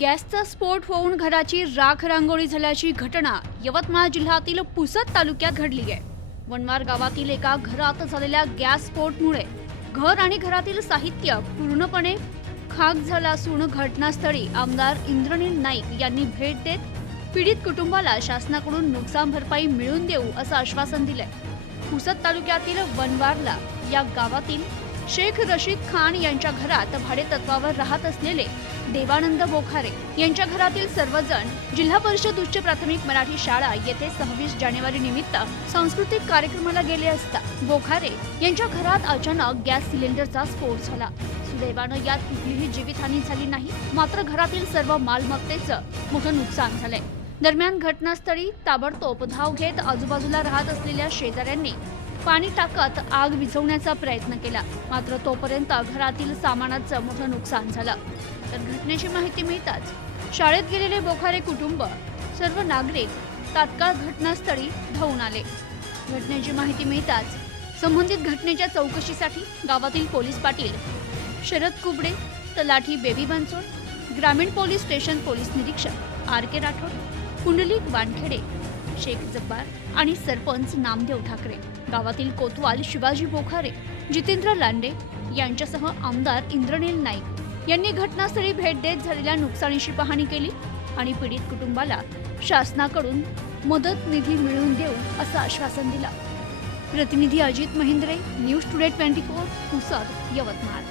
गॅसचा स्फोट होऊन घराची राख रांगोळी झाल्याची घटना यवतमाळ जिल्ह्यातील पुसद तालुक्यात घडली आहे. वनवार गावातील एका घरात झालेल्या गॅस स्फोटमुळे घर आणि घरातील साहित्य पूर्णपणे खाक झालं असून घटनास्थळी आमदार इंद्रनील नाईक यांनी भेट देत पीडित कुटुंबाला शासनाकडून नुकसान भरपाई मिळवून देऊ असं आश्वासन दिलंय. पुसद तालुक्यातील वनवारला या गावातील शेख रशीद खान यांच्या घरात भाडेतत्वावर राहत असलेले देवानंद बोखारे यांच्या घरातील सर्वजण जिल्हा परिषद उच्च प्राथमिक मराठी शाळा येथे सव्वीस जानेवारी निमित्त सांस्कृतिक कार्यक्रमाला गेले असता बोखारे यांच्या घरात अचानक गॅस सिलेंडरचा स्फोट झाला. सुदैवानं यात कुठलीही जीवितहानी झाली नाही मात्र घरातील सर्व मालमत्तेचं मोठं नुकसान झालंय. दरम्यान घटनास्थळी ताबडतोब धाव घेत आजूबाजूला राहत असलेल्या शेजाऱ्यांनी पाणी टाकत आग विझवण्याचा प्रयत्न केला. मात्र तोपर्यंत घरातील सामानाचं मोठं नुकसान झालं. तर घटनेची माहिती मिळताच शाळेत गेलेले बोखारे कुटुंब सर्व नागरिक तात्काळ घटनास्थळी धावून आले. घटनेची माहिती मिळताच संबंधित घटनेच्या चौकशीसाठी गावातील पोलीस पाटील शरद कुबडे तलाठी बेबी बनसोड ग्रामीण पोलीस स्टेशन पोलीस निरीक्षक आर के राठोड पुंडलिक वानखेडे शेख जब्बार आणि सरपंच नामदेव ठाकरे गावातील कोतवाल शिवाजी बोखारे जितेंद्र लांडे यांच्यासह आमदार इंद्रनील नाईक यांनी घटनास्थळी भेट देत झालेल्या नुकसानीची पाहणी केली आणि पीडित कुटुंबाला शासनाकडून मदत निधी मिळवून देऊ असं आश्वासन दिलं. प्रतिनिधी Ajit Mahindre news today twenty four Pusad Yavatmal.